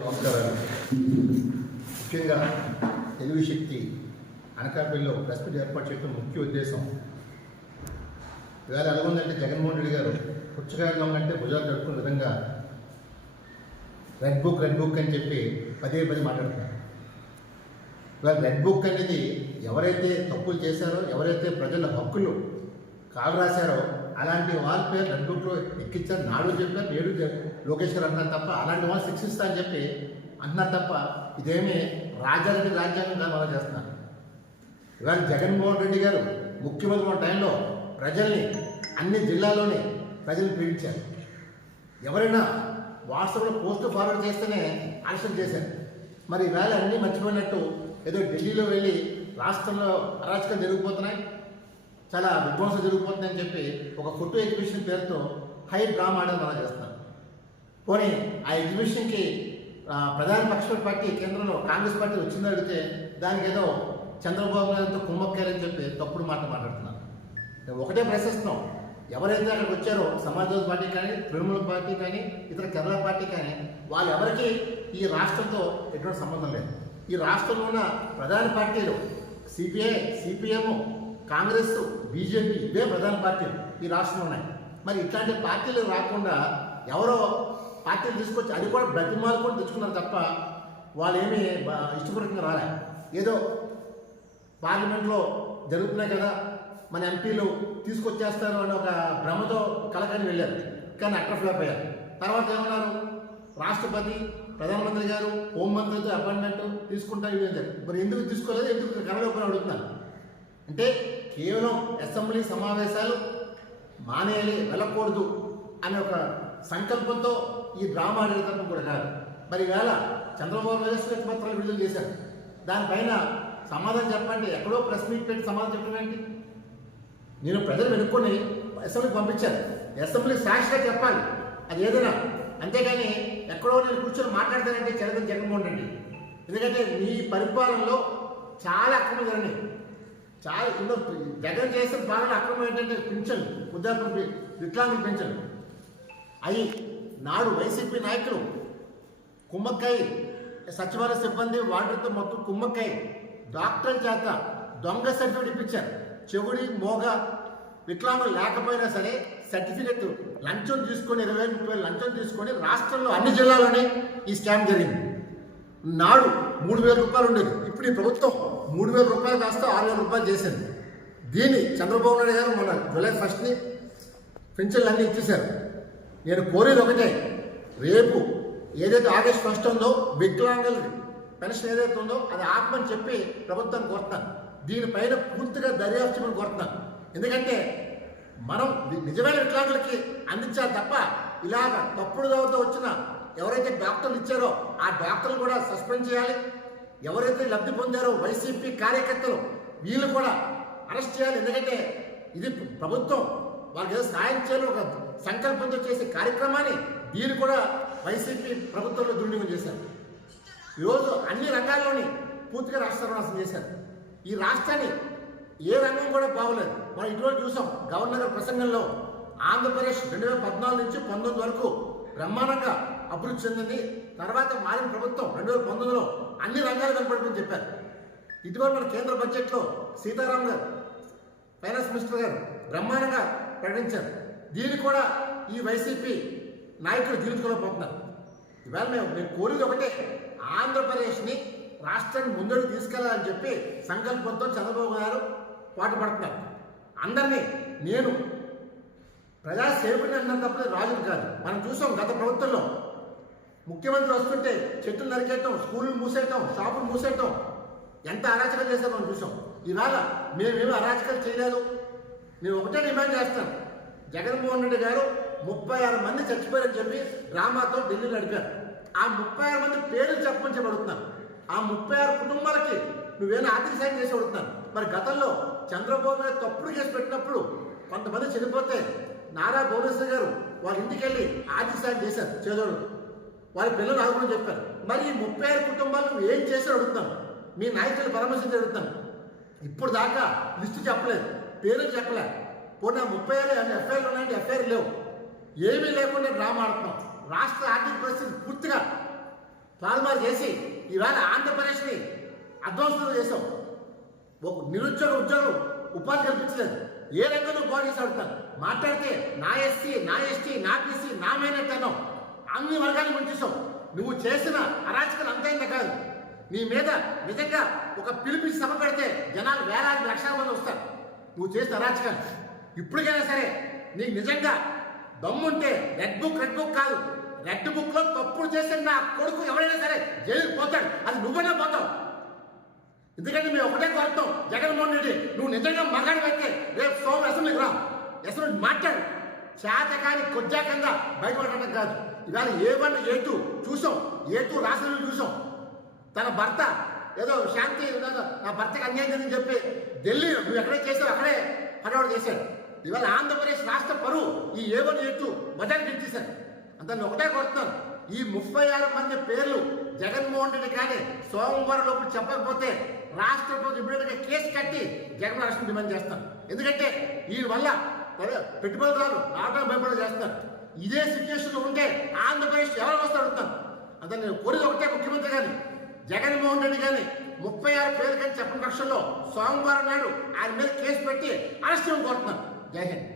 నమస్కారాలు ముఖ్యంగా తెలుగు శక్తి అనకాపల్లిలో ప్రెస్ మీట్ ఏర్పాటు చేయడం ముఖ్య ఉద్దేశం. ఇవాళ ఎలా ఉందంటే జగన్మోహన్ రెడ్డి గారు పుచ్చకాయలో ఉందంటే భుజాలు తడుపుకున్న విధంగా రెడ్ బుక్ రెడ్ బుక్ అని చెప్పి పదే పదే మాట్లాడుతున్నారు. ఇవాళ రెడ్ బుక్ అనేది ఎవరైతే తప్పులు చేశారో ఎవరైతే ప్రజల హక్కులు కాలు రాశారో అలాంటి వాళ్ళ పేరు రెడ్ బుక్లో ఎక్కించారు నాడు చెప్పారు నేడు లోకేష్ గారు అన్నారు తప్ప అలాంటి వాళ్ళు శిక్షిస్తా అని చెప్పి అన్నారు తప్ప ఇదేమీ రాజారెడ్డి రాజ్యాంగంగా కాదు అలా చేస్తున్నారు. ఇవాళ జగన్మోహన్ రెడ్డి గారు ముఖ్యమంత్రి ఉన్న టైంలో ప్రజల్ని అన్ని జిల్లాల్లోని ప్రజలు పీడించారు. ఎవరైనా వాట్సాప్లో పోస్ట్ ఫార్వర్డ్ చేస్తేనే అరెస్ట్ చేశారు. మరి ఈవేళ అన్నీ మర్చిపోయినట్టు ఏదో ఢిల్లీలో వెళ్ళి రాష్ట్రంలో అరాచకాలు జరిగిపోతున్నాయి. చాలా విధ్వంసం జరిగిపోతుందని చెప్పి ఒక ఫోటో ఎగ్జిబిషన్ పేరుతో హై డ్రామా అనేది మనం చేస్తాం పోనీ ఆ ఎగ్జిబిషన్కి ప్రధాన పక్ష పార్టీ కేంద్రంలో కాంగ్రెస్ పార్టీ వచ్చిందో అడిగితే దానికి ఏదో చంద్రబాబు నాయుడుతో కుమ్మక్కారని చెప్పి తప్పుడు మాట మాట్లాడుతున్నారు. ఒకటే ప్రశ్నిస్తున్నాం. ఎవరైతే అక్కడికి వచ్చారో సమాజ్వాదీ పార్టీ కానీ తృణమూల పార్టీ కానీ ఇతర కేరళ పార్టీ కానీ వాళ్ళు ఎవరికి ఈ రాష్ట్రంతో ఎటువంటి సంబంధం లేదు. ఈ రాష్ట్రంలో ఉన్న ప్రధాన పార్టీలు సిపిఐ సిపిఎం కాంగ్రెస్ బీజేపీ ఇవే ప్రధాన పార్టీలు ఈ రాష్ట్రంలో ఉన్నాయి. మరి ఇట్లాంటి పార్టీలు రాకుండా ఎవరో పార్టీలు తీసుకొచ్చి అది కూడా బ్రతిమాలు కూడా తెచ్చుకున్నారు తప్ప వాళ్ళు ఏమీ ఇష్టపూర్వకంగా రాలే. ఏదో పార్లమెంట్లో జరుగుతున్నాయి కదా మన ఎంపీలు తీసుకొచ్చేస్తారు అని ఒక భ్రమతో కలకని వెళ్ళారు. కానీ అక్కడ ఫ్లాప్ అయ్యారు. తర్వాత ఏమన్నారు? రాష్ట్రపతి ప్రధానమంత్రి గారు హోంమంత్రితో అపాయింట్మెంట్ తీసుకుంటా ఇవి మరి ఎందుకు తీసుకోలేదు? ఎందుకు కనడపని అడుగుతున్నారు? అంటే కేవలం అసెంబ్లీ సమావేశాలు మానేయాలి వెళ్ళకూడదు అనే ఒక సంకల్పంతో ఈ డ్రామా ఆడేటప్పుడు కూడా కాదు. మరి ఈవేళ చంద్రబాబు నాయుడు శ్వేతపత్రాలు విడుదల చేశారు. దానిపైన సమాధానం చెప్పండి. ఎక్కడో ప్రెస్ మీట్ పెట్టి సమాధానం చెప్పడం నేను ప్రజలు వెనుక్కొని అసెంబ్లీకి పంపించాను. అసెంబ్లీ సాక్షిగా చెప్పాలి. అది ఏదైనా. అంతేగాని ఎక్కడో నేను కూర్చొని మాట్లాడతానంటే చరిత్ర జగన్మోహన్ రెడ్డి. ఎందుకంటే మీ పరిపాలనలో చాలా అక్రమం జరిగినాయి. చాలా ఇప్పుడు జగన్ చేసిన పాలన అక్రమం ఏంటంటే పింఛన్ వృద్ధాప్య పి- వికలాంగుల అయి నాడు వైసీపీ నాయకులు కుమ్మక్కై సచివాలయ సిబ్బంది వాటితో మొత్తం కుమ్మక్కై డాక్టర్ చేత దొంగ సర్టిఫికేట్ ఇప్పించారు. చెవుడి మోగ వికలాంగులు లేకపోయినా సరే సర్టిఫికెట్ లంచం తీసుకొని ఇరవై ముప్పై వేలు లంచం తీసుకొని రాష్ట్రంలో అన్ని జిల్లాలోనే ఈ స్కామ్ జరిగింది. నాడు మూడు వేల రూపాయలు ఉండేది. ఇప్పుడు ఈ ప్రభుత్వం మూడు వేల రూపాయలు కాస్త ఆరు వేల రూపాయలు చేసింది. దీన్ని చంద్రబాబు నాయుడు గారు మన జూలై ఫస్ట్ని పెన్షన్లు అన్నీ ఇచ్చేశారు. నేను కోరేది ఒకటే రేపు ఏదైతే ఆగస్ట్ ఫస్ట్ ఉందో వికలాంగుల పెన్షన్ ఏదైతే ఉందో అది ఆత్మని చెప్పి ప్రభుత్వం కోరుతున్నాను. దీనిపైన పూర్తిగా దర్యాప్తు చేయమని కోరుతున్నాను. ఎందుకంటే మనం నిజమైన వికలాంగులకి అందించాలి తప్ప ఇలాగ తప్పుడు దావతో వచ్చిన ఎవరైతే డాక్టర్లు ఇచ్చారో ఆ డాక్టర్లు కూడా సస్పెండ్ చేయాలి. ఎవరైతే లబ్ధి పొందారో వైసీపీ కార్యకర్తలు వీళ్ళు కూడా అరెస్ట్ చేయాలి. ఎందుకంటే ఇది ప్రభుత్వం వాళ్ళకి ఏదో సాయం చేయాలి ఒక సంకల్పంతో చేసే కార్యక్రమాన్ని వీళ్ళు కూడా వైసీపీ ప్రభుత్వంలో దుర్వినియోగం చేశారు. ఈరోజు అన్ని రంగాల్లోని పూర్తిగా రాష్ట్ర సర్వనాశనం చేశారు. ఈ రాష్ట్రాన్ని ఏ రంగం కూడా బాగోలేదు. మనం ఇటువంటి చూసాం గవర్నర్ ప్రసంగంలో ఆంధ్రప్రదేశ్ రెండు వేల పద్నాలుగు నుంచి పంతొమ్మిది వరకు బ్రహ్మాండంగా అభివృద్ధి చెందింది. తర్వాత మారిన ప్రభుత్వం రెండు వేల పంతొమ్మిదిలో అన్ని రంగాలు కనపడమని చెప్పారు. ఇటీవల మన కేంద్ర బడ్జెట్లో సీతారాం గారు ఫైనాన్స్ మినిస్టర్ గారు బ్రహ్మాండంగా ప్రకటించారు. దీన్ని కూడా ఈ వైసీపీ నాయకులు జీర్ణించుకోలేకపోతున్నారు ఇవాళ మేము మేము కోరేది ఒకటే ఆంధ్రప్రదేశ్ని రాష్ట్రాన్ని ముందడుగు తీసుకెళ్ళాలని చెప్పి సంకల్పంతో చంద్రబాబు గారు పాటుపడుతున్నారు. అందరినీ నేను ప్రజా సేవకుని అన్నంత రాజుని రాజులు కాదు. మనం చూసాం గత ప్రభుత్వంలో. ముఖ్యమంత్రి వస్తుంటే చెట్లు నరికేయటం స్కూళ్ళు మూసేయటం షాపులు మూసేయటం ఎంత అరాచకం చేస్తారో మనం చూసాం. ఇవాళ మేమేమి అరాచకాలు చేయలేదు. నేను ఒకటే డిమాండ్ చేస్తాను జగన్మోహన్ రెడ్డి గారు ముప్పై ఆరు మంది చచ్చిపోయారని చెప్పి రామాతో ఢిల్లీలో నడిపారు ఆ ముప్పై ఆరు మంది పేర్లు చెప్పమని చెప్పి అడుగుతున్నాను ఆ ముప్పై ఆరు కుటుంబాలకి నువ్వేనా ఆర్థిక సాయం చేసి అడుగుతున్నాను మరి గతంలో చంద్రబాబు మీద తప్పుడు కేసు పెట్టినప్పుడు కొంతమంది చనిపోతే నారా భువనేశ్వర్ గారు వాళ్ళ ఇంటికి వెళ్ళి ఆర్థిక సాయం చేశారు. చేదోడు. వాళ్ళ పిల్లలు ఆదుకుని చెప్పారు. మరి ఈ ముప్పై ఆరు కుటుంబాలు ఏం చేశారు అడుగుతాం మీ నాయకులు పరామర్శించి అడుగుతాం ఇప్పుడు దాకా లిస్టు చెప్పలేదు. పేరు చెప్పలేదు పోనీ ముప్పై ఆరు ఎఫ్ఐఆర్లు ఉన్నాయంటే ఎఫ్ఐఆర్ లేవు. ఏమీ లేకుండా డ్రామా ఆడుతున్నాం. రాష్ట్ర ఆర్థిక పరిస్థితి పూర్తిగా తాల్మారు చేసి ఈవేళ ఆంధ్రప్రదేశ్ని అధ్వంసం చేసాం ఒక నిరుద్యోగ ఉద్యోగం ఉపాధి కల్పించలేదు. ఏ రంగంలో బాగా చేసి మాట్లాడితే నా ఎస్సీ నా ఎస్టీ నా బీసీ నా మైనార్టీ అన్నావు. అన్ని వర్గాలు ముంచేసావు నువ్వు చేసిన అరాచకలు అంతైంది కాదు. నీ మీద నిజంగా ఒక పిలిపించి సభ పెడితే జనాలు వేలాది లక్షల మంది వస్తారు. నువ్వు చేసిన అరాచకాలు. ఇప్పటికైనా సరే నీకు నిజంగా దమ్ముంటే రెడ్ బుక్ రెడ్ బుక్ కాదు. రెడ్ బుక్లో తప్పుడు చేసిన నా కొడుకు ఎవరైనా సరే జైలుకి పోతాడు. అది నువ్వనే పోతావు. ఎందుకంటే మేము ఒకటే కోరుతాం. జగన్మోహన్ రెడ్డి నువ్వు నిజంగా మగాడు అయితే రేపు సోమ అసెంబ్లీకి రా అసెంబ్లీ మాట్లాడు. చేతకాని కొద్దాకంగా బయటపడటం కాదు. ఇవాళ ఏ వన్ ఏ టూ చూసాం ఏ టూ చూసాం. తన భర్త ఏదో శాంతి నా భర్తకి అన్యాయం జరిగిందని చెప్పి ఢిల్లీ నువ్వు ఎక్కడే చేసావు అక్కడే హడావుడు చేశాడు. ఇవాళ ఆంధ్రప్రదేశ్ రాష్ట్ర పరువు ఈ ఏ వన్ ఏ టూ బజార్ గెలిచేశారు అంత ఒకటే కొడుతున్నాను ఈ ముప్పై ఆరు మంది పేర్లు జగన్మోహన్ రెడ్డి కానీ సోమవారం లోపు చెప్పకపోతే రాష్ట్ర ప్రభుత్వం ఇమీడియట్గా కేసు కట్టి జగన్ రాష్ట్రం డిమాండ్ చేస్తాను. ఎందుకంటే ఈ వల్ల పెట్టుబడిదారులు నాటకం భయపడ చేస్తారు ఇదే సిచ్యువేషన్లో ఉంటే ఆంధ్రప్రదేశ్ ఎవరు వస్తారు అడుగుతాను అంత నేను కోరిక ఒకటే ముఖ్యమంత్రి కానీ జగన్మోహన్ రెడ్డి కానీ ముప్పై ఆరు పేరు కానీ చెప్పని పక్షంలో సోమవారం నాడు ఆయన మీద కేసు పెట్టి అరెస్ట్ కోరుతున్నాను జై హింద్.